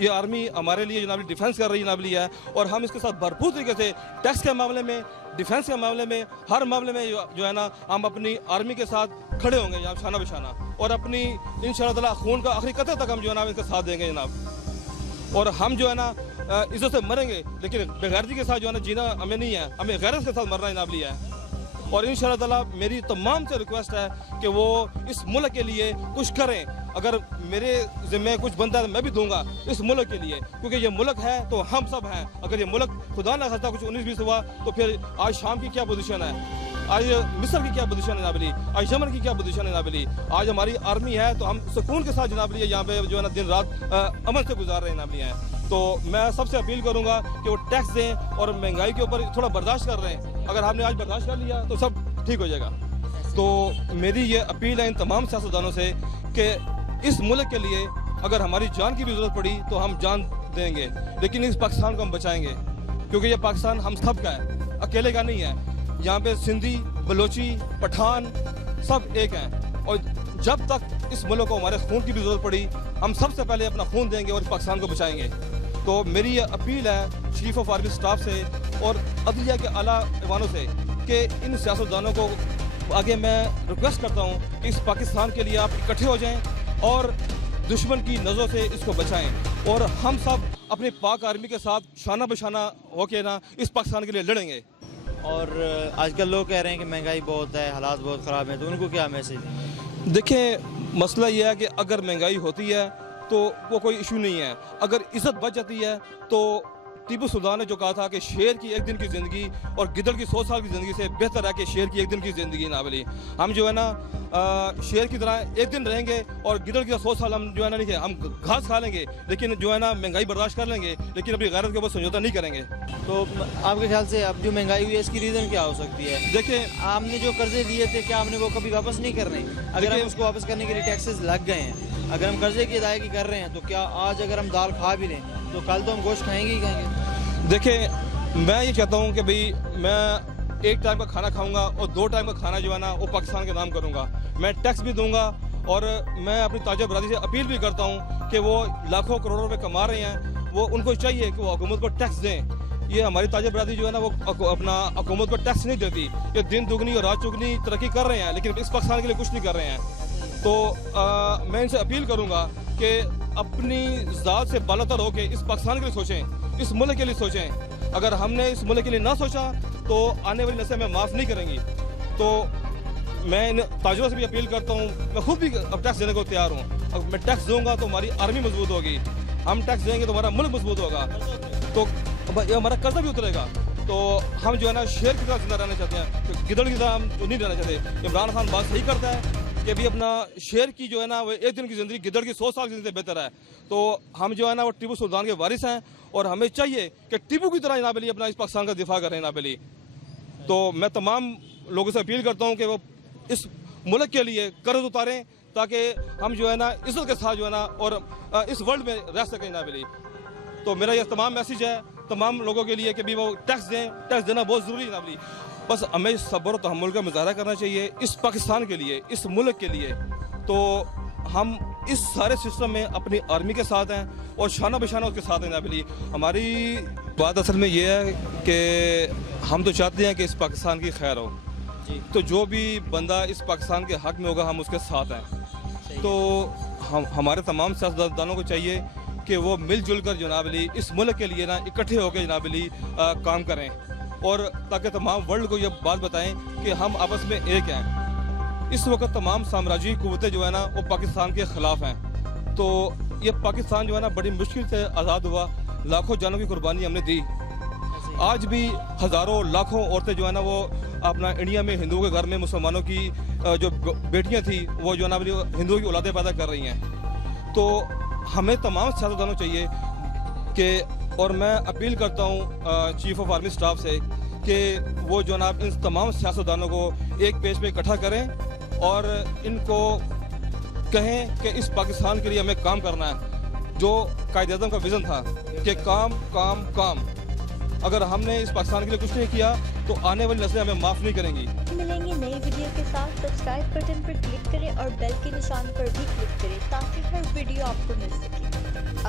ये आर्मी हमारे लिए जनाब डिफेंस कर रही जनाब है, और हम इसके साथ भरपूर तरीके से टैक्स के मामले में, डिफेंस के मामले में, हर मामले में जो है ना हम अपनी आर्मी के साथ खड़े होंगे यहाँ शाना बशाना, और अपनी इंशाअल्लाह खून का आखिरी कतरे तक हम जो है ना इसका साथ देंगे जनाब। और हम जो है ना इज्जत से मरेंगे, लेकिन बेगैरती के साथ जो है ना जीना हमें नहीं है, हमें गैरत के साथ मरना जनाब है। और इंशाअल्लाह मेरी तमाम से रिक्वेस्ट है कि वो इस मुल्क के लिए कुछ करें। अगर मेरे ज़िम्मे कुछ बनता है तो मैं भी दूंगा इस मुल्क के लिए, क्योंकि ये मुल्क है तो हम सब हैं। अगर ये मुल्क खुदा ना खास्ता कुछ 19-20 हुआ तो फिर आज शाम की क्या पोजीशन है, आज मिस्र की क्या पोजीशन है नाबली, आज यमन की क्या पोजीशन है नाबली। आज हमारी आर्मी है तो हम सुकून के साथ जनाबली यहाँ पे जो है ना दिन रात अमन से गुजार रहे हैं नाबली हैं। तो मैं सबसे अपील करूंगा कि वो टैक्स दें, और महंगाई के ऊपर थोड़ा बर्दाश्त कर रहे हैं। अगर हमने आज बर्दाश्त कर लिया तो सब ठीक हो जाएगा। तो मेरी ये अपील है इन तमाम सियासतदानों से कि इस मुल्क के लिए अगर हमारी जान की भी जरूरत पड़ी तो हम जान देंगे, लेकिन इस पाकिस्तान को हम बचाएंगे, क्योंकि ये पाकिस्तान हम सब का है, अकेले का नहीं है। यहाँ पे सिंधी, बलोची, पठान सब एक हैं, और जब तक इस मुल्क को हमारे खून की भी जरूरत पड़ी हम सबसे पहले अपना खून देंगे और इस पाकिस्तान को बचाएंगे। तो मेरी ये अपील है चीफ ऑफ आर्मी स्टाफ से और अदलिया के आला ईवानों से कि इन सियासतदानों को आगे मैं रिक्वेस्ट करता हूँ कि इस पाकिस्तान के लिए आप इकट्ठे हो जाएं और दुश्मन की नज़रों से इसको बचाएं, और हम सब अपनी पाक आर्मी के साथ शाना बशाना होके ना इस पाकिस्तान के लिए लड़ेंगे। और आजकल लोग कह रहे हैं कि महंगाई बहुत है, हालात बहुत ख़राब हैं, तो उनको क्या मैसेज? देखिए मसला यह है कि अगर महंगाई होती है तो वो कोई इशू नहीं है, अगर इज़्ज़त बच जाती है तो टीपू सुल्तान ने जो कहा था कि शेर की एक दिन की ज़िंदगी और गिदड़ की 100 साल की ज़िंदगी से बेहतर है कि शेर की एक दिन की ज़िंदगी ना मिली। हम जो है ना शेर की तरह एक दिन रहेंगे और गिदड़ की 100 साल हम जो है ना नहीं, हम घास खा लेंगे लेकिन जो है ना महंगाई बर्दाश्त कर लेंगे, लेकिन अपनी गैरत के ऊपर समझौता नहीं करेंगे। तो आपके ख्याल से अब जो महंगाई हुई है इसकी रीज़न क्या हो सकती है? देखिए आपने जो कर्जे लिए थे क्या हमने वो कभी वापस नहीं करने? अगर हम उसको वापस करने के लिए टैक्सेस लग गए हैं, अगर हम कर्जे की अदायगी कर रहे हैं, तो क्या आज अगर हम दाल खा भी लें तो कल तो हम गोश्त खाएंगे ही खाएंगे। देखिए मैं ये चाहता हूँ कि भाई मैं एक टाइम का खाना खाऊंगा और 2 टाइम का खाना जो है ना वो पाकिस्तान के नाम करूँगा, मैं टैक्स भी दूंगा, और मैं अपनी ताजा बरादरी से अपील भी करता हूँ कि वो लाखों करोड़ों रुपए कमा रहे हैं, वो उनको चाहिए कि वो हुकूमत को टैक्स दें। ये हमारी ताजा बरादरी जो है ना वो अपना हुकूमत को टैक्स नहीं देती, ये दिन दुगनी और रात चुगनी तरक्की कर रहे हैं, लेकिन इस पाकिस्तान के लिए कुछ नहीं कर रहे हैं। तो मैं इनसे अपील करूँगा कि अपनी ज़ात से बालातर होकर इस पाकिस्तान के लिए सोचें, इस मुल्क के लिए सोचें। अगर हमने इस मुल्क के लिए ना सोचा तो आने वाली नस्लें हमें माफ़ नहीं करेंगी। तो मैं इन ताजरों से भी अपील करता हूँ, मैं खुद भी अब टैक्स देने को तैयार हूँ। अगर मैं टैक्स दूंगा तो हमारी आर्मी मजबूत होगी, हम टैक्स देंगे तो हमारा मुल्क मजबूत होगा, तो हमारा कर्जा भी उतरेगा। तो हम जो है ना शेर की तरह जिंदा रहना चाहते हैं, तो गिदड़ की तरह हम नहीं रहना चाहते। इमरान खान बात सही करता है कि भी अपना शेर की जो है ना वो एक दिन की ज़िंदगी गिदड़ की 100 साल की ज़िंदगी बेहतर है। तो हम जो है ना वो टीपू सुल्तान के वारिस हैं, और हमें चाहिए कि टीपू की तरह जनाब अली अपना इस पाकिस्तान का दिफा करें जनाब अली। तो मैं तमाम लोगों से अपील करता हूँ कि वो इस मुल्क के लिए कर्ज उतारें, ताकि हम जो है ना इज्जत के साथ जो है ना और इस वर्ल्ड में रह सकें जनाब अली। तो मेरा यह तमाम मैसेज है तमाम लोगों के लिए कि भी वो टैक्स दें, टैक्स देना बहुत ज़रूरी है जनाब अली। बस हमें सब्र और तहम्मुल का मुजाहरा करना चाहिए इस पाकिस्तान के लिए, इस मुल्क के लिए। तो हम इस सारे सिस्टम में अपनी आर्मी के साथ हैं और शाना बशाना उसके साथ हैं जनाब अली। हमारी बात असल में ये है कि हम तो चाहते हैं कि इस पाकिस्तान की खैर हो, तो जो भी बंदा इस पाकिस्तान के हक में होगा हम उसके साथ हैं। तो हम हमारे तमाम सियासतदानों को चाहिए कि वो मिलजुल कर जनाब अली इस मुल्क के लिए ना इकट्ठे होकर जनाब अली काम करें, और ताकि तमाम वर्ल्ड को ये बात बताएं कि हम आपस में एक हैं। इस वक्त तमाम साम्राज्यी कुव्वतें जो है ना वो पाकिस्तान के ख़िलाफ़ हैं। तो ये पाकिस्तान जो है ना बड़ी मुश्किल से आज़ाद हुआ, लाखों जानों की कुर्बानी हमने दी। आज भी हज़ारों लाखों औरतें जो है ना वो अपना इंडिया में हिंदुओं के घर में मुसलमानों की जो बेटियाँ थी वो जो है ना हिंदुओं की औलादें पैदा कर रही हैं। तो हमें तमाम सियासतदानों चाहिए कि, और मैं अपील करता हूँ चीफ ऑफ आर्मी स्टाफ से कि वो जो ना इन तमाम सियासतदानों को एक पेज पे इकट्ठा करें और इनको कहें कि इस पाकिस्तान के लिए हमें काम करना है। जो कायदे-ए-आज़म का विज़न था कि काम काम काम, अगर हमने इस पाकिस्तान के लिए कुछ नहीं किया तो आने वाली नस्लें हमें माफ़ नहीं करेंगी। मिलेंगे नई वीडियो के साथ, सब्सक्राइब बटन पर क्लिक करें और बेल के निशान पर भी क्लिक करें ताकि हर वीडियो आपको मिल सके।